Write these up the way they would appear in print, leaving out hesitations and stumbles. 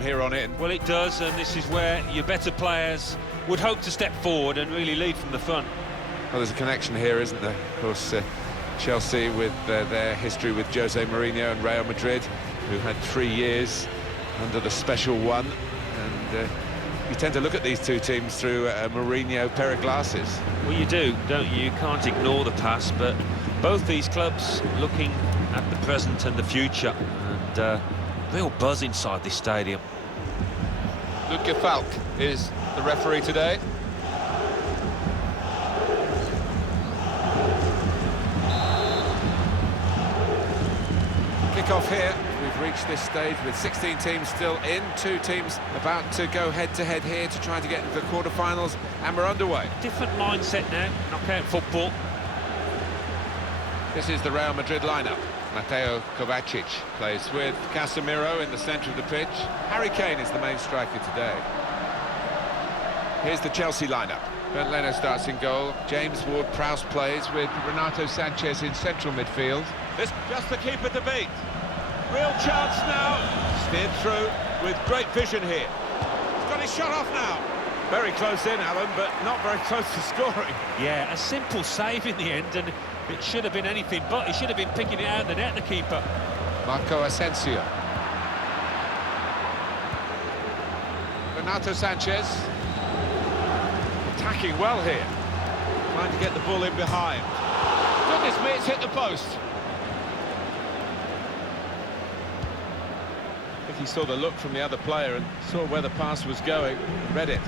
from here on in. Well, it does, and this is where your better players would hope to step forward and really lead from the front. Well, there's a connection here, isn't there? Of course, Chelsea with their history with Jose Mourinho and Real Madrid, who had 3 years under the special one, and you tend to look at these two teams through a Mourinho pair of glasses. Well, you do, don't you? You can't ignore the past, but both these clubs looking at the present and the future, and real buzz inside this stadium. Luke Falk is the referee today. Kick-off here. We've reached this stage with 16 teams still in, 2 teams about to go head-to-head here to try to get into the quarter-finals, and we're underway. Different mindset now, knockout football. This is the Real Madrid lineup. Mateo Kovacic plays with Casemiro in the centre of the pitch. Harry Kane is the main striker today. Here's the Chelsea lineup. Bernd Leno starts in goal. James Ward-Prowse plays with Renato Sanchez in central midfield. This just the keeper to beat. Real chance now. Steered through with great vision here. He's got his shot off now. Very close in, Alan, but not very close to scoring. Yeah, a simple save in the end, and it should have been anything but. He should have been picking it out of the net, the keeper. Marco Asensio. Renato Sanchez. Attacking well here. Trying to get the ball in behind. Goodness me, it's hit the post. I think he saw the look from the other player and saw where the pass was going and read it.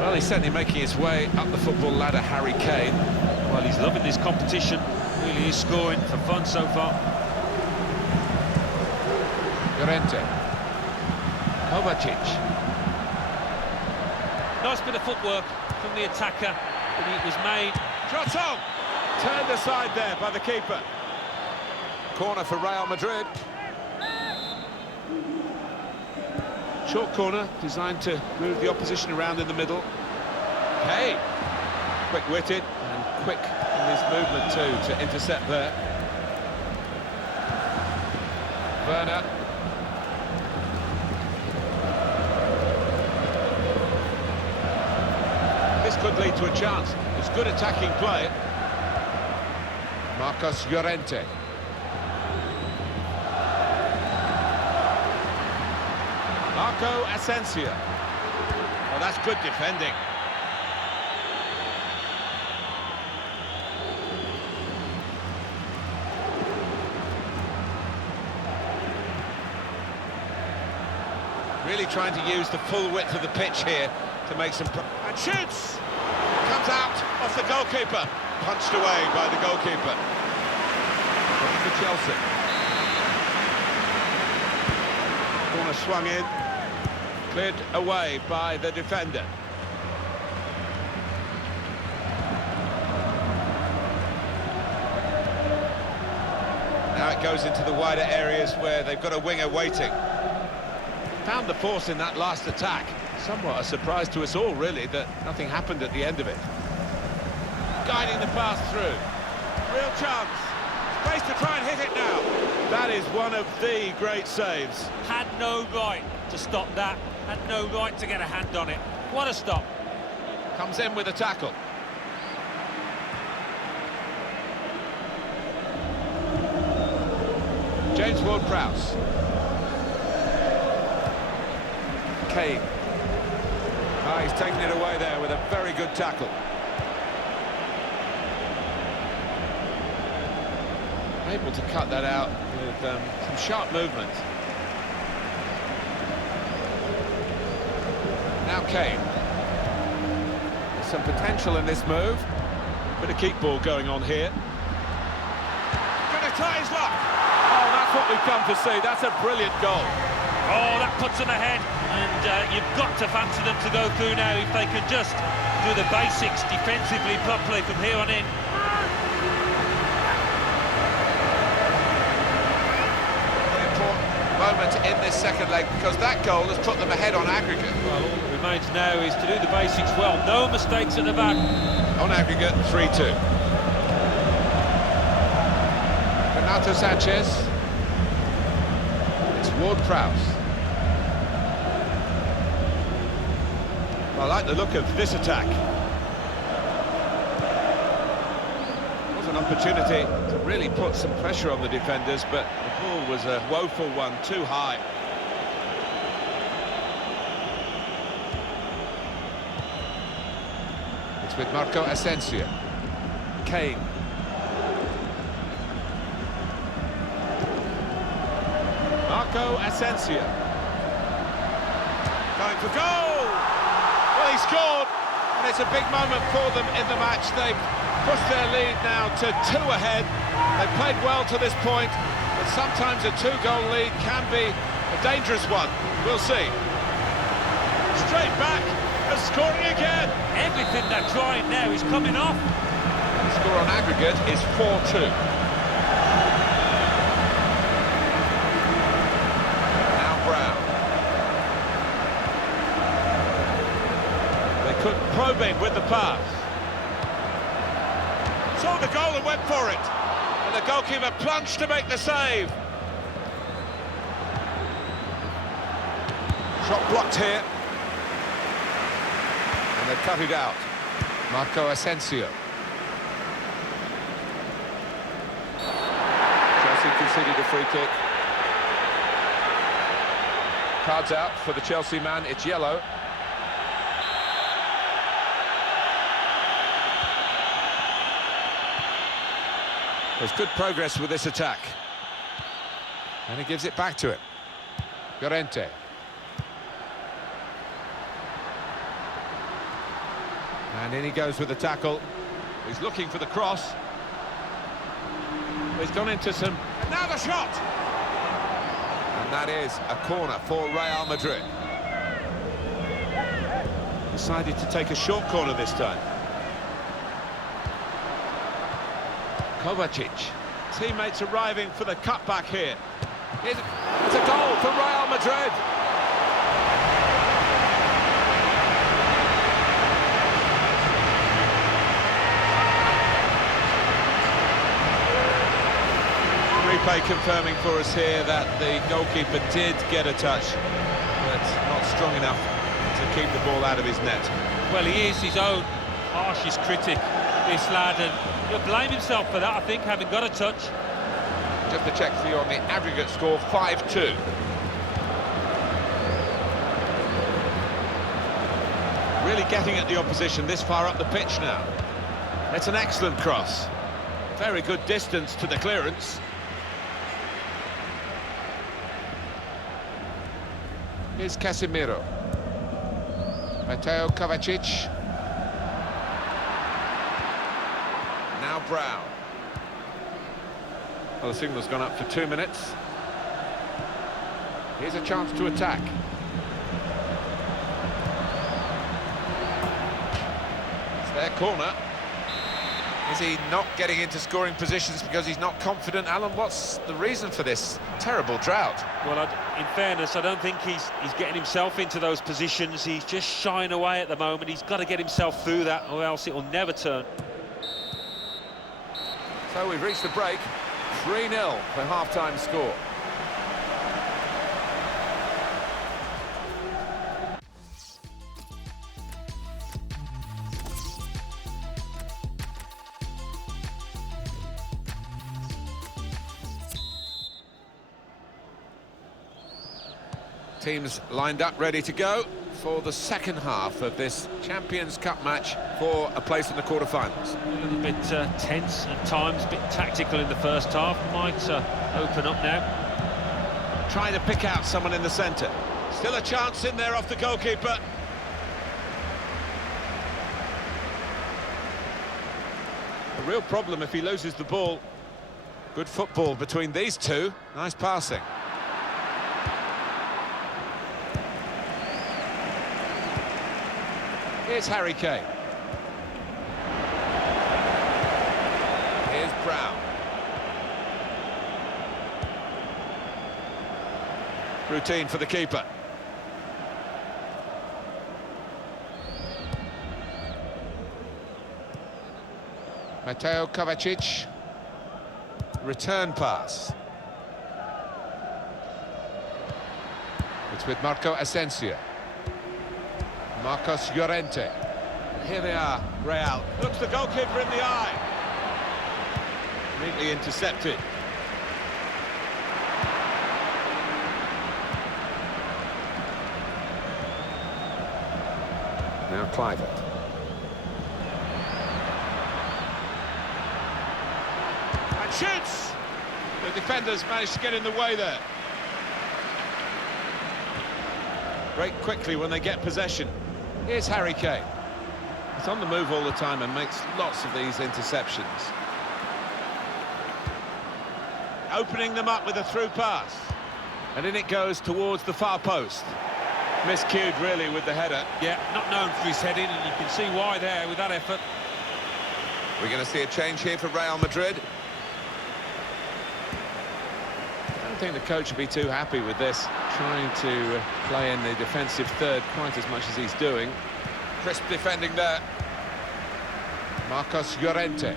Well, he's certainly making his way up the football ladder, Harry Kane. Well, he's loving this competition. Really is scoring for fun so far. Llorente. Kovacic. Nice bit of footwork from the attacker, but it was made. Shot on! Turned aside there by the keeper. Corner for Real Madrid. Short corner, designed to move the opposition around in the middle. Hey! Quick-witted and quick in his movement too to intercept there. Werner. This could lead to a chance. It's good attacking play. Marcos Llorente. Marco Asensio. Oh, that's good defending. Really trying to use the full width of the pitch here to make some... And shoots! Comes out off the goalkeeper. Punched away by the goalkeeper. Looking for Chelsea. Corner swung in. Cleared away by the defender. Now it goes into the wider areas where they've got a winger waiting. Found the force in that last attack. Somewhat a surprise to us all, really, that nothing happened at the end of it. Guiding the pass through. Real chance. Space to try and hit it now. That is one of the great saves. Had no right to stop that. Had no right to get a hand on it. What a stop. Comes in with a tackle. James Ward-Prowse. Kane. Oh, he's taken it away there with a very good tackle. Able to cut that out with some sharp movement. Now Kane. There's some potential in this move. Bit of keep ball going on here. Gonna try his luck. Oh, that's what we've come to see. That's a brilliant goal. Oh, that puts them ahead, and you've got to fancy them to go through now if they can just do the basics defensively properly from here on in. Moment in this second leg, because that goal has put them ahead on aggregate. Well, all that remains now is to do the basics well. No mistakes at the back. On aggregate, 3-2. Renato Sanchez. It's Ward-Prowse. I like the look of this attack. Was an opportunity to really put some pressure on the defenders, but the ball was a woeful one, too high. It's with Marco Asensio. Kane. Marco Asensio. Going for goal! Well, he scored, and it's a big moment for them in the match. They've pushed their lead now to 2 ahead. They've played well to this point, but sometimes a 2-goal lead can be a dangerous one. We'll see. Straight back, and scoring again. Everything they're trying now is coming off. The score on aggregate is 4-2. Probing with the pass. Saw the goal and went for it. And the goalkeeper plunged to make the save. Shot blocked here. And they've cut it out. Marco Asensio. Chelsea conceded a free kick. Cards out for the Chelsea man, it's yellow. There's good progress with this attack. And he gives it back to him. Llorente. And in he goes with the tackle. He's looking for the cross. He's gone into some... And now the shot! And that is a corner for Real Madrid. Decided to take a short corner this time. Kovacic. Teammates arriving for the cutback here. It's a goal for Real Madrid. Replay confirming for us here that the goalkeeper did get a touch, but not strong enough to keep the ball out of his net. Well, he is his own harshest critic, this lad, and he'll blame himself for that, I think, having got a touch. Just to check for you on the aggregate score, 5-2. Really getting at the opposition this far up the pitch now. It's an excellent cross. Very good distance to the clearance. Here's Casemiro. Mateo Kovacic. Now Brown. Well, the signal's gone up for 2 minutes. Here's a chance to attack. It's their corner. Is he not getting into scoring positions because he's not confident? Alan, what's the reason for this terrible drought? Well, in fairness, I don't think he's getting himself into those positions. He's just shying away at the moment. He's got to get himself through that, or else it will never turn. So we've reached the break. 3-0 the half-time score. Teams lined up, ready to go for the second half of this Champions Cup match for a place in the quarter-finals. A little bit tense at times, a bit tactical in the first half. Might open up now. Trying to pick out someone in the centre. Still a chance in there off the goalkeeper. A real problem if he loses the ball. Good football between these two. Nice passing. Here's Harry Kane. Here's Brown. Routine for the keeper. Mateo Kovacic. Return pass. It's with Marco Asensio. Marcos Llorente. And here they are, Real. Looks the goalkeeper in the eye. Neatly intercepted. Now Clivert. And shoots! The defenders managed to get in the way there. Break quickly when they get possession. Here's Harry Kane. He's on the move all the time and makes lots of these interceptions. Opening them up with a through pass. And in it goes towards the far post. Miscued, really, with the header. Yeah, not known for his heading, and you can see why there with that effort. We're going to see a change here for Real Madrid. I don't think the coach would be too happy with this, trying to play in the defensive third quite as much as he's doing. Crisp defending there. Marcos Llorente.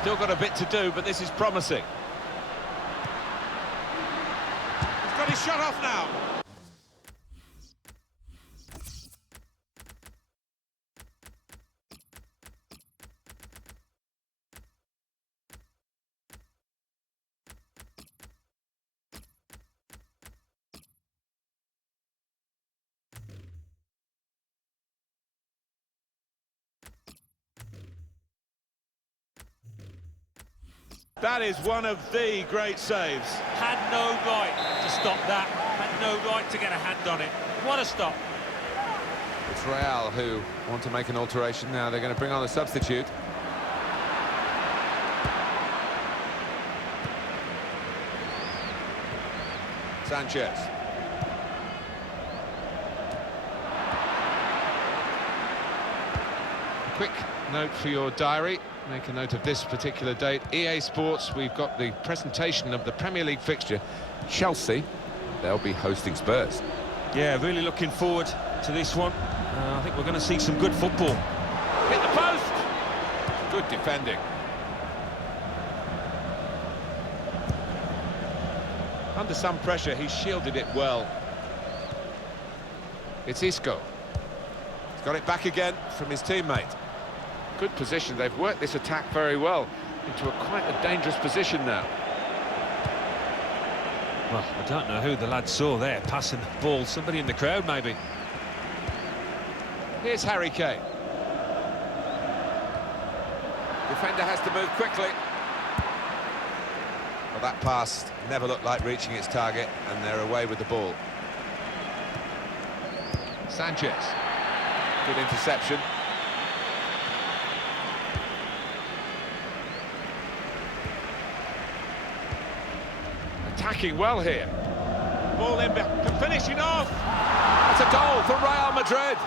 Still got a bit to do, but this is promising. He's got his shot off now. That is one of the great saves. Had no right to stop that. Had no right to get a hand on it. What a stop. It's Real who want to make an alteration now. They're going to bring on a substitute. Sanchez. Quick note for your diary. Make a note of this particular date. EA Sports, we've got the presentation of the Premier League fixture. Chelsea, they'll be hosting Spurs. Yeah, really looking forward to this one. I think we're going to see some good football. Hit the post! Good defending. Under some pressure, he shielded it well. It's Isco. He's got it back again from his teammate. Good position. They've worked this attack very well into quite a dangerous position now. Well, I don't know who the lad saw there passing the ball. Somebody in the crowd, maybe. Here's Harry Kane. Defender has to move quickly. Well, that pass never looked like reaching its target, and they're away with the ball. Sanchez. Good interception. Attacking well here. Ball in, can finish it off. That's a goal for Real Madrid.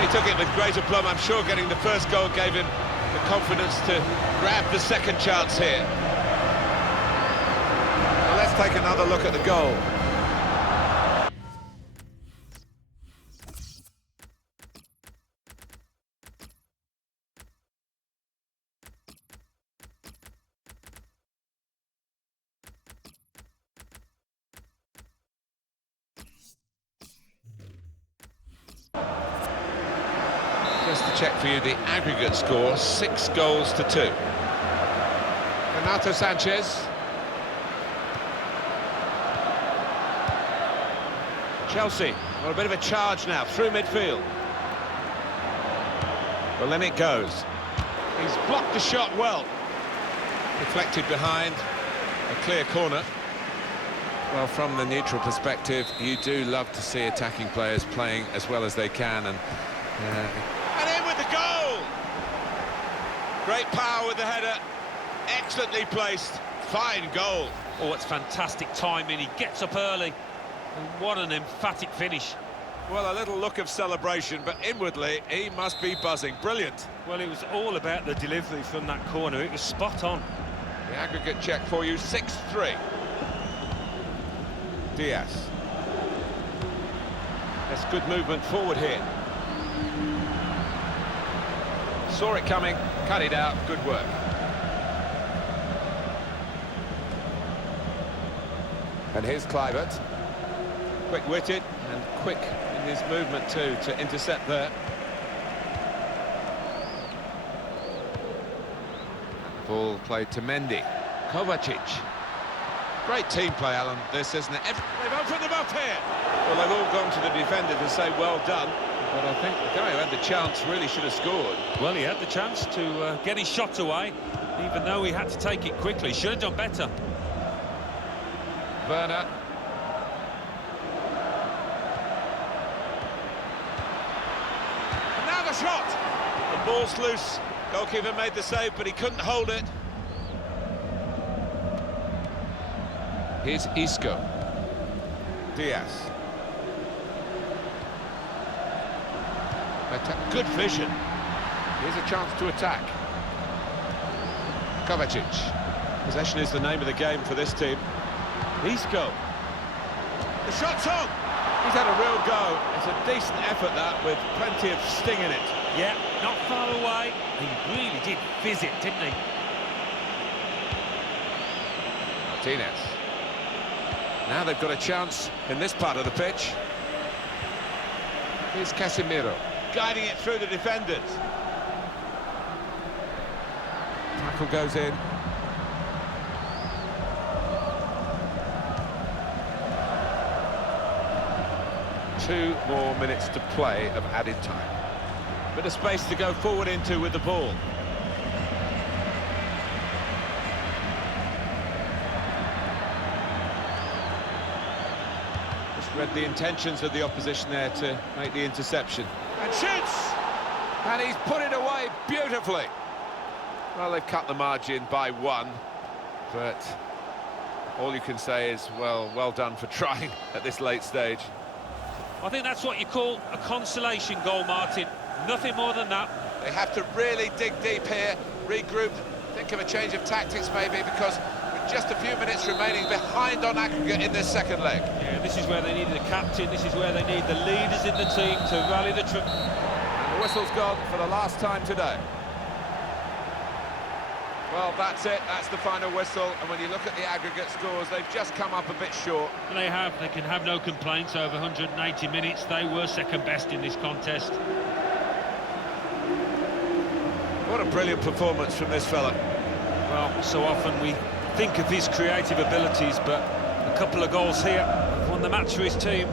He took it with great aplomb. I'm sure getting the first goal gave him the confidence to grab the second chance here. Well, let's take another look at the goal. Just to check for you the aggregate score, 6 goals to 2. Renato Sanchez. Chelsea, well, a bit of a charge now, through midfield. Well, then it goes. He's blocked the shot well. Deflected behind, a clear corner. Well, from the neutral perspective, you do love to see attacking players playing as well as they can, and in with the goal! Great power with the header, excellently placed, fine goal. Oh, it's fantastic timing. He gets up early, and what an emphatic finish. Well, a little look of celebration, but inwardly he must be buzzing. Brilliant. Well, it was all about the delivery from that corner. It was spot on. The aggregate check for you, 6-3. Diaz. That's good movement forward here. Saw it coming, cut it out, good work. And here's Kluivert. Quick-witted and quick in his movement too to intercept there. Ball played to Mendy. Kovacic. Great team play, Alan, this, isn't it? They've opened them up here. Well, they've all gone to the defender to say well done. But I think the guy who had the chance really should have scored. Well, he had the chance to get his shot away, even though he had to take it quickly. Should have done better. Werner. And now the shot! The ball's loose. Goalkeeper made the save, but he couldn't hold it. Here's Isco. Diaz. Good vision. Here's a chance to attack. Kovacic. Possession is the name of the game for this team. Isco. The shot's on. He's had a real go. It's a decent effort, that, with plenty of sting in it. Yeah, not far away. He really did fizz it, didn't he? Martinez. Now they've got a chance in this part of the pitch. Here's Casemiro. Guiding it through the defenders. Tackle goes in. Two more minutes to play of added time. Bit of space to go forward into with the ball. Just read the intentions of the opposition there to make the interception. And shoots! And he's put it away beautifully. Well, they've cut the margin by one, but all you can say is, well done for trying at this late stage. I think that's what you call a consolation goal, Martin. Nothing more than that. They have to really dig deep here, regroup, think of a change of tactics maybe, because with just a few minutes remaining behind on aggregate in this second leg. Yeah, this is where they need the captain, this is where they need the leaders in the team to rally the troops. And the whistle's gone for the last time today. Well, that's it, that's the final whistle, and when you look at the aggregate scores, they've just come up a bit short. They can have no complaints. Over 180 minutes, they were second best in this contest. What a brilliant performance from this fella. Well, so often we think of his creative abilities, but a couple of goals here have won the match for his team.